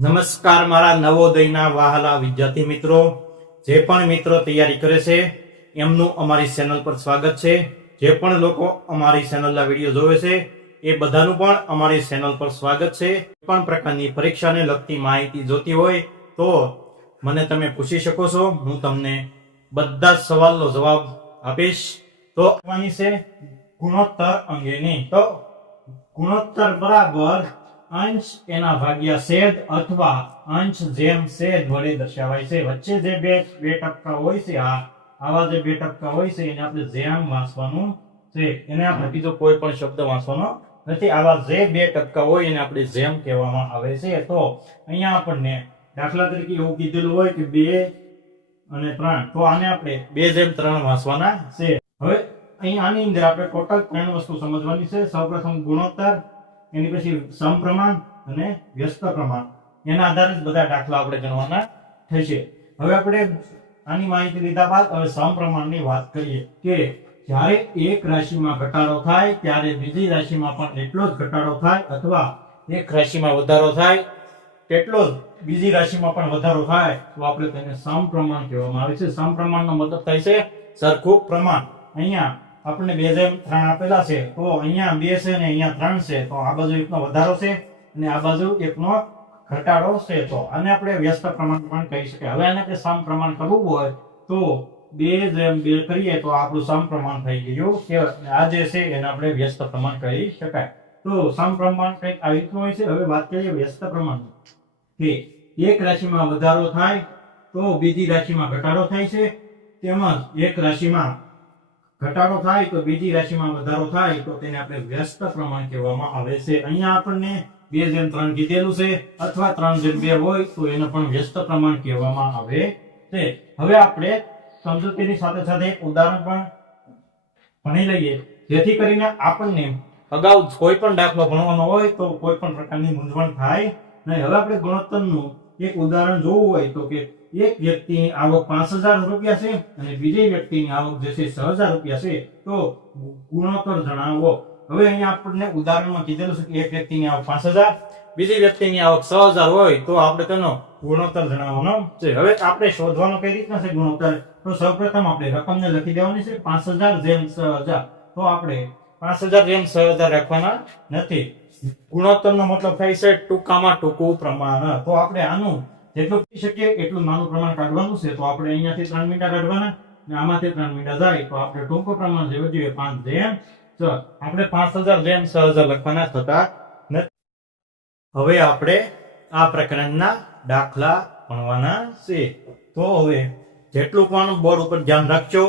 નમસ્કાર મારા નવોદયના વહાલા વિદ્યાર્થી મિત્રો, જે પણ મિત્રો તૈયારી કરે છે એમનું અમારી ચેનલ પર સ્વાગત છે. જે પણ લોકો અમારી ચેનલના વિડીયો જોવે છે એ બધાનું પણ અમારી ચેનલ પર સ્વાગત છે. કોઈ પણ પ્રકારની પરીક્ષાને લગતી માહિતી જોતી હોય તો મને તમે પૂછી શકો છો, હું તમને બધા જ સવાલનો જવાબ આપીશ. તો આવવાની છે ગુણોત્તર અંગેની. તો ગુણોત્તર બરાબર અંશ એના ભાગ્યા છેદ અથવા અંશ જેમ છેદ વડે દર્શાવાય છે. વચ્ચે જે બે ટપકા હોય છે, આવા જે બે ટપકા હોય છે એને આપણે જેમ વાંચવાનું છે. એને આપણે બીજો કોઈ પણ શબ્દ વાંચવાનો નથી. આવા જે બે ટપકા હોય એને આપણે જેમ કહેવામાં આવે છે. તો અહીંયા આપણને દાખલા તરીકે એવું કીધેલું હોય કે 2 અને 3, તો આને આપણે 2:3 વાંચવાના છે. હવે અહીં આની અંદર આપણે ટોટલ 3 વસ્તુ સમજવાની છે. સૌપ્રથમ ગુણોત્તર, એની પછી સમપ્રમાણ અને વ્યસ્ત પ્રમાણ. એના આધારે બધા દાખલા આપણે ગણવાના થશે. હવે આપણે આની માહિતી લીધા બાદ હવે સમપ્રમાણની વાત કરીએ કે જ્યારે એક રાશિમાં ઘટાડો થાય ત્યારે બીજી રાશિમાં પણ એટલો જ ઘટાડો થાય, અથવા એક રાશિમાં વધારો થાય તેટલો જ બીજી રાશિમાં પણ વધારો થાય તો આપણે તેને સમપ્રમાણ કહેવામાં આવે છે. સમપ્રમાણનો મતલબ થાય છે સરખું પ્રમાણ. અહીંયા આપણને 2:3 આપેલા છે, તો અહીંયા 2 છે ને અહીંયા 3 છે, તો આ બાજુ એકનો વધારો છે અને આ બાજુ એકનો ઘટાડો છે. તો આને આપણે વ્યસ્ત પ્રમાણ પણ કહી શકાય. હવે આને આપણે સમપ્રમાણ કરવું હોય તો 2:2 કરીએ તો આપણું સમપ્રમાણ થઈ ગયું કહેવાય. આ જે છે એને આપણે વ્યસ્ત પ્રમાણ કહી શકાય. તો સમપ્રમાણ કંઈક આવી રીતનું હોય છે. હવે વાત કરીએ વ્યસ્ત પ્રમાણ કે એક રાશિમાં વધારો થાય તો બીજી રાશિમાં ઘટાડો થાય છે, તેમજ એક રાશિમાં ઘટાડો થાય તો બીજી રાશિમાં વધારો થાય તો તેને આપણે વ્યસ્ત પ્રમાણ કહેવામાં આવે છે. અહીંયા આપણને 2:3 કીધેલું છે, અથવા 3:2 હોય તો એને પણ વ્યસ્ત પ્રમાણ કહેવામાં આવે છે. હવે આપણે સમજૂતીની સાથે સાથે એક ઉદાહરણ પણ ભણી લઈએ, જેથી કરીને આપણને અગાઉ કોઈ પણ દાખલો ભણવાનો હોય તો કોઈ પણ પ્રકારની મૂંઝવણ થાય નહીં. હવે આપણે ગુણોત્તરનું એક ઉદાહરણ જોવું હોય તો કે એક વ્યક્તિની આવક 5000 રૂપિયા છે અને બીજી વ્યક્તિની આવક જે છે 6000 રૂપિયા છે, તો ગુણોત્તર જણાવો. હવે અહીંયા આપણને ઉદાહરણમાં કીધેલું છે કે એક વ્યક્તિની આવક 5000, બીજી વ્યક્તિની આવક 6000 હોય તો આપણે તેનો ગુણોત્તર જણાવવાનો છે. હવે આપણે શોધવાનો કઈ રીતના છે ગુણોત્તર? તો સૌપ્રથમ આપણે રકમને લખી દેવાની છે 5000/6000. તો આપણે 5000/6000 રાખવાના નથી. ગુણોત્તરનો મતલબ થાય છે ટૂંકામાં ટૂંકું પ્રમાણ. તો આપણે આનું જેટલું કરી શકીએ એટલું નાનું પ્રમાણ કાઢવાનું છે. તો આપણે અહીંયાથી 3 મીંડા કાઢવાના અને આમાંથી 3 મીંડા જાય તો આપણે ટૂંકું પ્રમાણ જે વધ્યું 5/6. આપણે 5000/6000 લખવાના થતા નથી. હવે આપણે આ પ્રકરણના દાખલા ભણવાના છે. તો હવે જેટલું પણ બોર્ડ ઉપર ધ્યાન રાખજો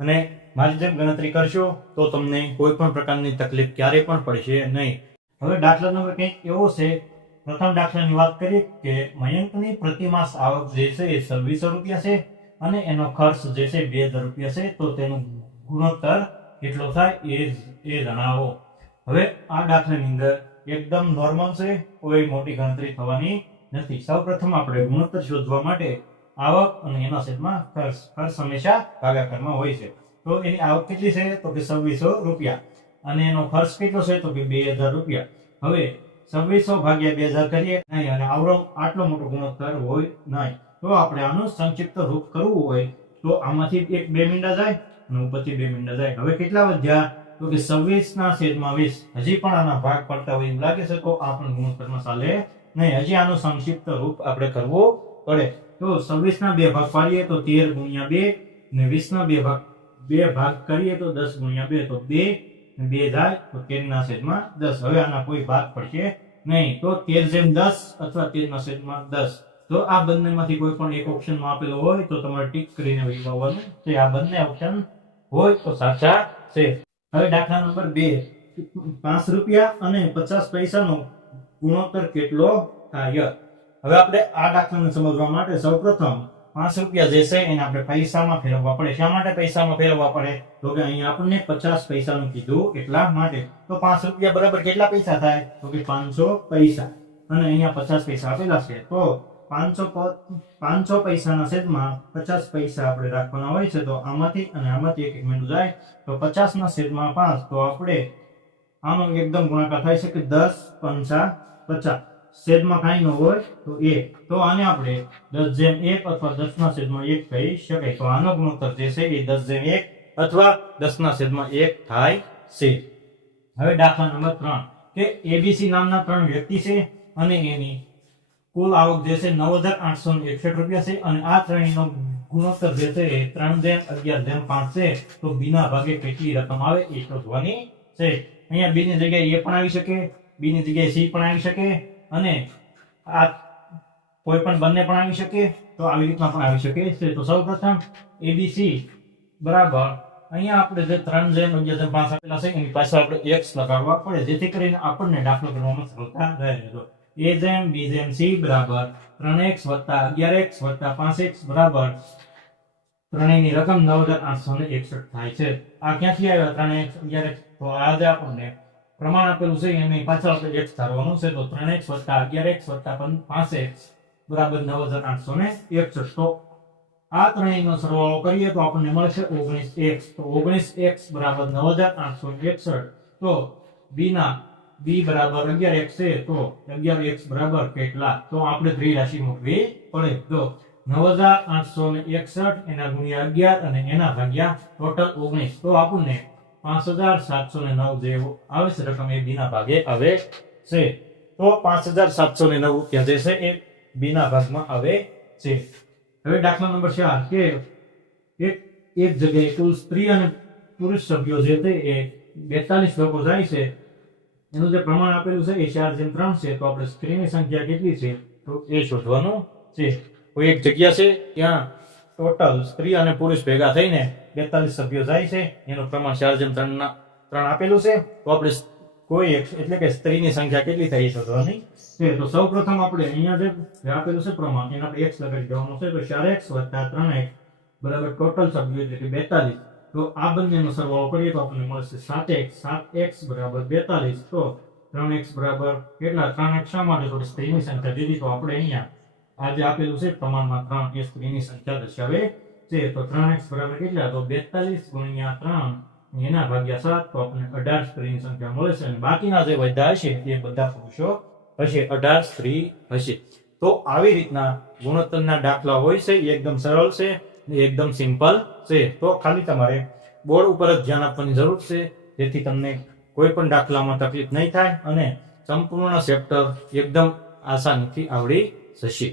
અને મારી જેમ ગણતરી કરશો તો તમને કોઈ પણ પ્રકારની તકલીફ ક્યારેય પણ પડશે નહીં. હવે દાખલા નંબર કંઈક એવો છે. પ્રથમ દાખલાની વાત કરીએ કે મયંકની પ્રતિમાસ આવક જે છે એ 2600 રૂપિયા છે અને એનો ખર્ચ જે છે 2000 રૂપિયા છે, તો તેનું ગુણોત્તર કેટલો થાય એ જણાવો. હવે આ દાખલાની અંદર એકદમ નોર્મલ છે, કોઈ મોટી ગણતરી થવાની નથી. સૌપ્રથમ આપણે ગુણોત્તર શોધવા માટે આવક અને એના છેદમાં ખર્ચ હંમેશા ભાગાકારમાં હોય છે. તો એની આવક કેટલી છે? તો કે 2600 રૂપિયા અને એનો ખર્ચ કેટલો છે? તો કે 2000 રૂપિયા. હવે 2600/2000 કરીએ નહીં અને આટલો મોટો ગુણોત્તર હોય નહીં. તો આપણે આનું સંક્ષિપ્ત રૂપ કરવું હોય તો આમાંથી 2 મીંડા જાય અને ઉપરથી 2 મીંડા જાય. હવે કેટલા વધ્યા? તો કે 26/20. હજી પણ આના ભાગ પડતા હોય એવું લાગે છે તો આ પણ ગુણોત્તરમાં ચાલે નહીં. હજી આનું સંક્ષિપ્ત રૂપ આપણે કરવું પડે. તો 26ના 2 ભાગ પાડીએ તો 13x2 અને 20ના 2 ભાગ કરીએ તો 10x2, તો 2 જાય તો 13/10. હવે આના કોઈ ભાગ પડશે નહીં. તો 13/10 અથવા 13/10. તો આ બંનેમાંથી કોઈ પણ એક ઓપ્શનમાં આપેલો હોય તો તમારે ટીક કરીને વિભાવવાનું છે. આ બંને ઓપ્શન હોય તો સાચા છે. હવે દાખલા નંબર 2, 5 રૂપિયા અને 50 પૈસાનો ગુણોત્તર કેટલો થાય? હવે આપણે આ દાખલાને સમજવા માટે સૌપ્રથમ 5 રૂપિયા જે છે એને આપણે પૈસામાં ફેરવવા પડે. શા માટે પૈસામાં ફેરવવા પડે? તો કે અહીંયા આપણને 50 પૈસાનું કીધું એટલા માટે. તો 5 રૂપિયા બરાબર કેટલા પૈસા થાય? તો કે 500 પૈસા અને અહીંયા 50 પૈસા આપેલા છે. તો 500 પૈસાના છેદમાં 50 પૈસા આપણે રાખવાના હોય છે. તો આમાંથી અને આમાંથી એક મીંડું જાય તો 50/5. તો આપણે આનો એકદમ ગુણાકાર થાય છે કે 10×5 = 50. છેદમાં કાંઈ ન હોય તો 1. તો આને આપણે 10/1 અથવા 10/1 કહી શકાય. તો આનો ગુણોત્તર જે છે એ 10/1 અથવા 10/1 થાય છે. હવે દાખલા નંબર 3 કે એબીસી નામના 3 વ્યક્તિ છે અને એની કુલ આવક જે છે 9,861 રૂપિયા છે અને આ ત્રણેયનો ગુણોત્તર જે છે એ 3/11/5 છે. તો બી ના ભાગે કેટલી રકમ આવે એ શોધવાની છે. અહીંયા બી ની જગ્યાએ એ પણ આવી શકે, બી ની જગ્યાએ સી પણ આવી શકે અને આ કોઈ પણ બંને પણ આવી શકે. તો આવી રીતના પણ આવી શકે છે. તો સૌપ્રથમ એબીસી બરાબર અહીંયા આપણે જે 3/11/5 આપેલા છે એની પાછળ આપણે x લગાડવા પડે જેથી કરીને આપણને દાખલો ગણવામાં સરળતા રહે. તો a જેમ b જેમ c બરાબર 3x + 11x + 5x બરાબર ત્રણેયની રકમ 9,861 થાય છે. આ ક્યાંથી આવ્યા 3x 11x? તો આ જે આપણને પ્રમાણ આપેલું છે એની પાછળ આપણે x ધારવાનું છે. તો 3x + 11x + 5x બરાબર 9,861. તો આ ત્રણેયનો સરવાળો કરીએ તો આપણને મળશે 19x. તો 19x બરાબર 9,861. તો b બરાબર 11x છે. તો 11x બરાબર કેટલા? તો આપણે ત્રિરાશિ મૂકવી પડે. તો 9,861 એના ગુણ્યા 11 અને એના ભાગ્યા ટોટલ 19. તો આપણને 5,709 જે આવે છે રકમ એ b ના ભાગે આવે છે. તો 5,709 રૂપિયા જે છે એ b ના ભાગમાં આવે છે. હવે દાખલા નંબર 4 કે એક જગ્યાએ કુલ સ્ત્રી અને પુરુષ સભ્યો જે છે એ 42 લોકો જાય છે. એનું જે પ્રમાણ આપેલું છે એ 4/3 છે. તો આપણે સ્ત્રીની સંખ્યા કેટલી છે તો એ શોધવાનું છે. કોઈ એક જગ્યા છે ત્યાં ટોટલ સ્ત્રી અને પુરુષ ભેગા થઈને 42 સભ્યો જાય છે. એનું પ્રમાણ 4/3 આપેલું છે. તો આપણે કોઈ એક એટલે કે સ્ત્રીની સંખ્યા કેટલી થાય એ શોધવાની છે. તો સૌપ્રથમ આપણે અહીંયા જે આપેલું છે પ્રમાણ એને આપણે x લગાડી દેવાનું છે. તો 4x + 3x બરાબર ટોટલ સભ્યો એટલે કે 42. તો આ બંનેનો સરવાળો કરીએ તો આપણને મળશે 7x બરાબર 42. તો 3x બરાબર કેટલા? 3x શા માટે? તો સ્ત્રીની સંખ્યા દીધી. તો આપણે અહીંયા આ જે આપેલું છે પ્રમાણમાં 3 એ સ્ત્રીની સંખ્યા દર્શાવે છે. તો 3x બરાબર કેટલા? તો 42 ગુણ્યા 3 એના ભાગ્યા 7. તો આપણને 18 સ્ત્રીની સંખ્યા મળે છે અને બાકીના જે વધ્યા હશે એ બધા પુરુષો હશે, 18 સ્ત્રી હશે. તો આવી રીતના ગુણોત્તરના દાખલા હોય છે. એ એકદમ સરળ છે, એકદમ સિમ્પલ છે. તો ખાલી તમારે બોર્ડ ઉપર જ ધ્યાન આપવાની જરૂર છે જેથી તમને કોઈ પણ દાખલામાં તકલીફ નહીં થાય અને સંપૂર્ણ ચેપ્ટર એકદમ આસાનીથી આવડી જશે.